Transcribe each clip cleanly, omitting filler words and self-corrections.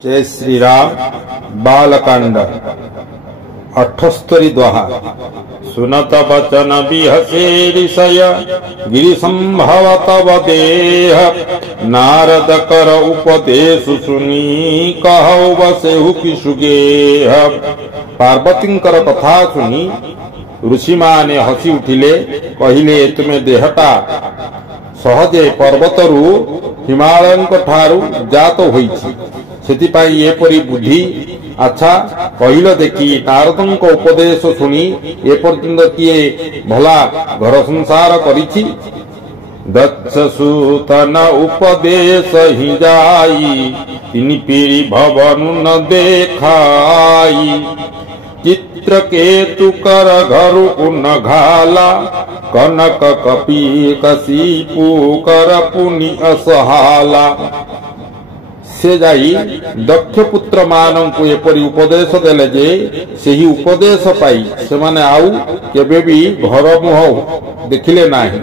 जय श्री राम। बालकांड 78 दोहा। सुनत बचन बिहसे ऋषय गिरिसंभव तव देह, नारद कर उपदेश सुनी कहौ बसेहु किशुगेह। पार्वतींकर कथा सुनी ऋषि माने हसी उठिले, कहिले तुमे देहटा सहजे पर्वतरू हिमालयंक ठारू जात होईछि, सेतिपाई एपरी बुद्धि। अच्छा कहिल देखी, नारदंक उपदेश सुनी एपर्यंत किए भला घर संसार करिछि। दक्ष सूतन उपदेश ही जाई, तिनि पीढ़ी भवनु न देखाई। चित्रकेतु कर घरु उन घाला, कनक कपि कसीपु कर पुनि असहाला। से जाई दक्ष पुत्र मानंकु एपरि उपदेश देले जे, सेही उपदेश पाई सेमाने आउ केबे भी घर मुह देखिले नाही।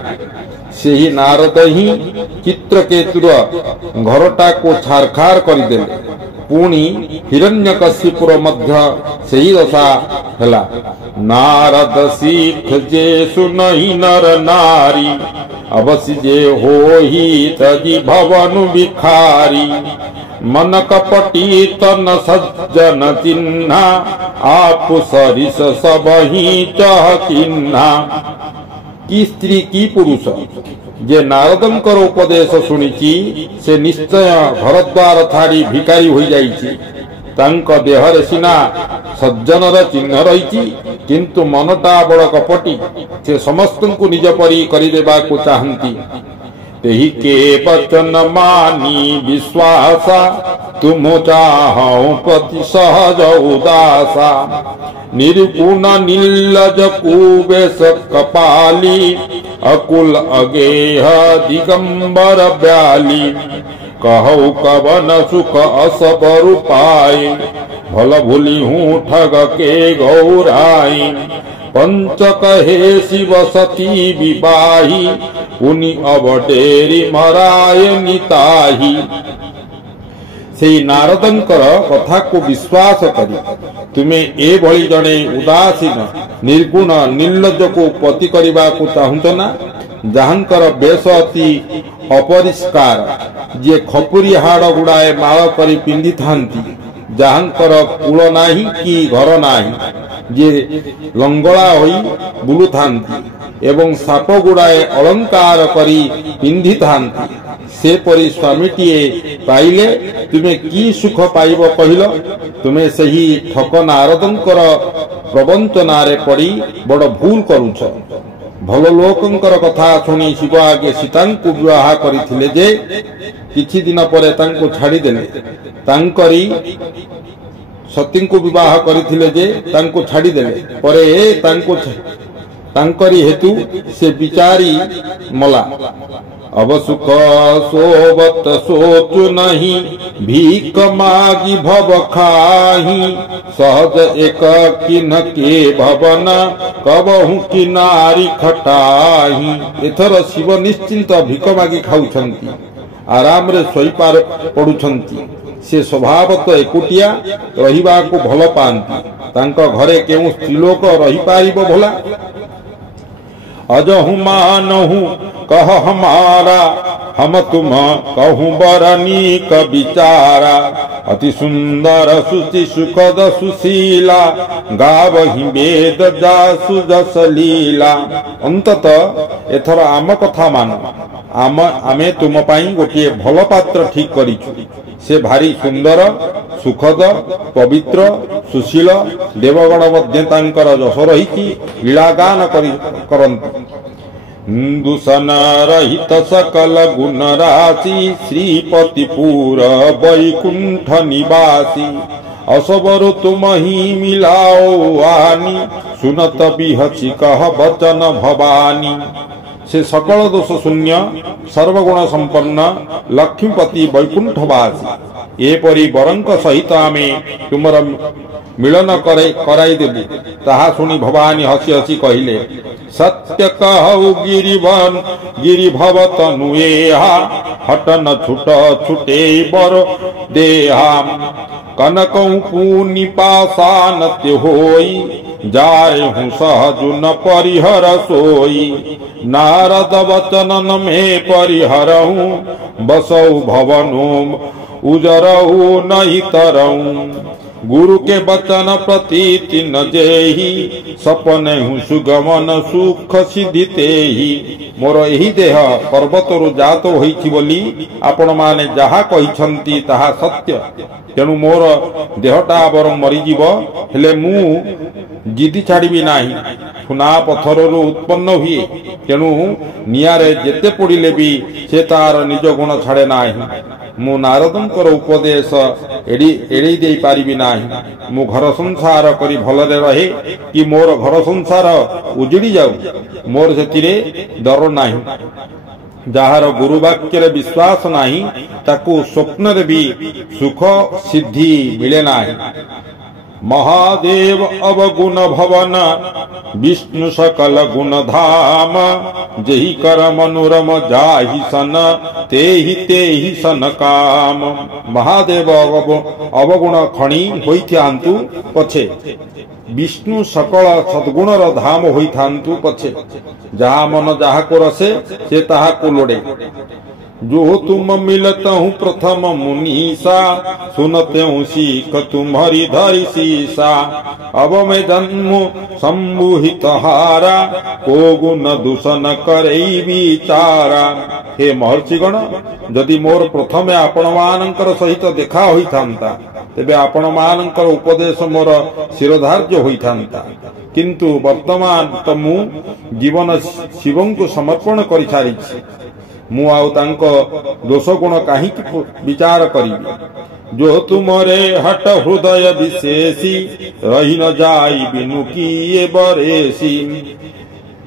सेही नारद ही चित्रकेतुर घरटा को छारखार करिदेले। पुणी हिरण्यकशिपुर मध्य सेही दशा हेला। नारद सीख जे सुनहि नर नारी, अवश्य जे होही तजी भवनु भिखारी। मन कपटी तन सज्जन चिन्हा, आप सरिस सब ही चह चिन्हा। की स्त्री की पुरुष जे नारदंकर उपदेश सुनिछि, से निश्चय घरद्वार छाड़ी भिकारी होई जाइछि। तांक देहरे सिना सज्जनर चिन्ह रहिछि, किंतु मनटा बड़ कपटी। से समस्तंकु निज परी करिदेबाकु चाहंती। तेहि के वचन मानी विश्वासा, तुम चाहौ पति सहज उदासा। निर्गुण निर्लज कुबेश कपाली, अकुल अगेह दिगंबर ब्याली। कहौ कवन सुख असबर पाई, भल भूली हूँ ठग के गौराई। पंच कहे शिव सती विवाही, पुनि अवटेरी मराय निताही। सेई नारदंकर कथा को विश्वास करी तुमे ए भली जणे उदासीन निर्गुण निर्लज को पति करबा को चाहुंच ना। जहांकर बेश अति अपरिष्कार, जे खपुरी हाड़ गुड़ाए माल करी पिंधि थांती। जहांकर कूल नाही कि घर नाही, जे लंगड़ा होई बुलु थांती एवं साप गुड़ाए अलंकार करी पिंधि थांती। से परी स्वामीटीए पाइले तुमे की सुख पाइब कहिल। तुमे सही ठक नारदंकर प्रवंचनारे पड़ी बड़ भूल करुछ। भल लोकंकर कथा सुनी शिव आगे सीतांकु विवाह करिथिले, जे किछि दिन परे तांको छाड़ी देले। तांकरी सतींकु विवाह करिथिले, जे तांको छाड़ी देले। परे तांकरी हेतु से बिचारी मला। अब सुख सोबत सोचु नहीं, भीख मागी भव खाही। सहज एक किन के भवन, कबहु की नारी खटाही। एथर शिव निश्चिंत भिक मागी खाउछंती, आराम रे सोई पड़ुछंती। से स्वभावत एकुटिया रहिबा को भल पांती। तांक घरे केउ स्त्रीलोक रही पारिबो भला। अजहु मानहु कह हमारा, हम तुम कहूँ बरनी क विचारा। अति सुंदर सुचि सुखद सुशीला, गावहि वेद जासु जस लीला। अंतत एथर आम कथा मान, आमे तुम पाई गोटे भल पात्र ठीक करिछु। से भारी सुंदर सुखद पवित्र सुशील, देवगण मध्य तांकर जस रहिछि। लीलागान करंती। दूषण रहित सकल गुण राशि, श्रीपतिपुर वैकुंठ निवासी। असबर तुम ही मिलाओ वानी, सुनत बिहसी कह वचन भवानी। से सकल दोष शून्य सर्वगुण संपन्न लक्ष्मीपति वैकुंठवासी एपरी वरंक सहित आमे तुमर मिलन कराई देबु। ताहा सुनी भवानी हसी हसी कहिले सत्य कहु गिरिभव तनुएहा हटन छुट छुटे बर देहा कनकौ पुनि पासानत्य होई जाय हूँ सहजुन परिहर सोई नारद वचनन में परिहरऊं बसौ भवनो उजरऊ नहीं तरऊं गुरु के वचन प्रतीति न जेहि सपने हूँ सुगमन सुख सिद्धिते ही मोर एही देह पर्वतरु जात होईछि बोली आपण माने जहा कहिछंती ताहा सत्य तेणु मोर देहटा बरं मरीजीव हेले मु जिदी छाड़बी नाही सुना पथररु उत्पन्न हुए तेणु नियारे जेते पड़िले भी से तार निज गुण छाड़े नाही मु नारदंकर उपदेश एड़ी दे पारिबी नाही मु घर संसार करी भलरे रहे कि मोर घर संसार उजड़ी जाऊ मोर सेतिरे डर नाही जार गुरु वाक्य विश्वास नाही ताकू स्वप्न भी सुख सिद्धि मिले नाही महादेव अवगुण भवन विष्णु सकल गुण धाम जही कर मनोरम जाहि सन तेहि सन काम महादेव अवगुण खणी होइथांतु पछे विष्णु सकल सद्गुणर धाम होइथांतु पछे जहा मन जहा को रसे से ताहा को लोड़े जो तुम मिलत हूँ प्रथम मुनीसा सुनते हूँ सीख तुम्हारी धरी सीसा अब मैं जन्म सम्बुहित हारा को गुण दूषण करे विचारा हे महर्षिगण जदि मोर प्रथमे आपण मानकर सहित देखा होइथांता तेबे आपण मानकर उपदेश मोर शिरोधार्य होइथांता किंतु वर्तमान तो मु जीवन शिवं को समर्पण करि सारिछि मु आउ तांको दोष गुण काहि विचार करी जो तुमरे हट हृदय विशेषी रही न जाई बिनु किए बरेसी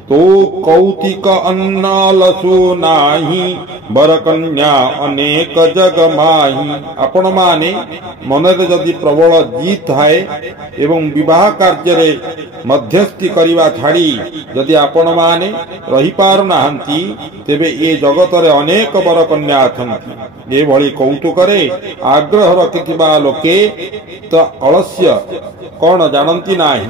तो कौतिक अन्नालसु नाही बर कन्या अनेक जग माही आपण माने मनरे जदि प्रबल जीत थाए एवं विवाह कार्य मध्यस्थी करिवा छाड़ी जदि आपण माने रही पार नाहंती तेबे ए जगत रे अनेक बर कन्या अछंती ए भली कौतुकरे आग्रह रखिथिबा लोके तो अलस्य कौन जानती नाही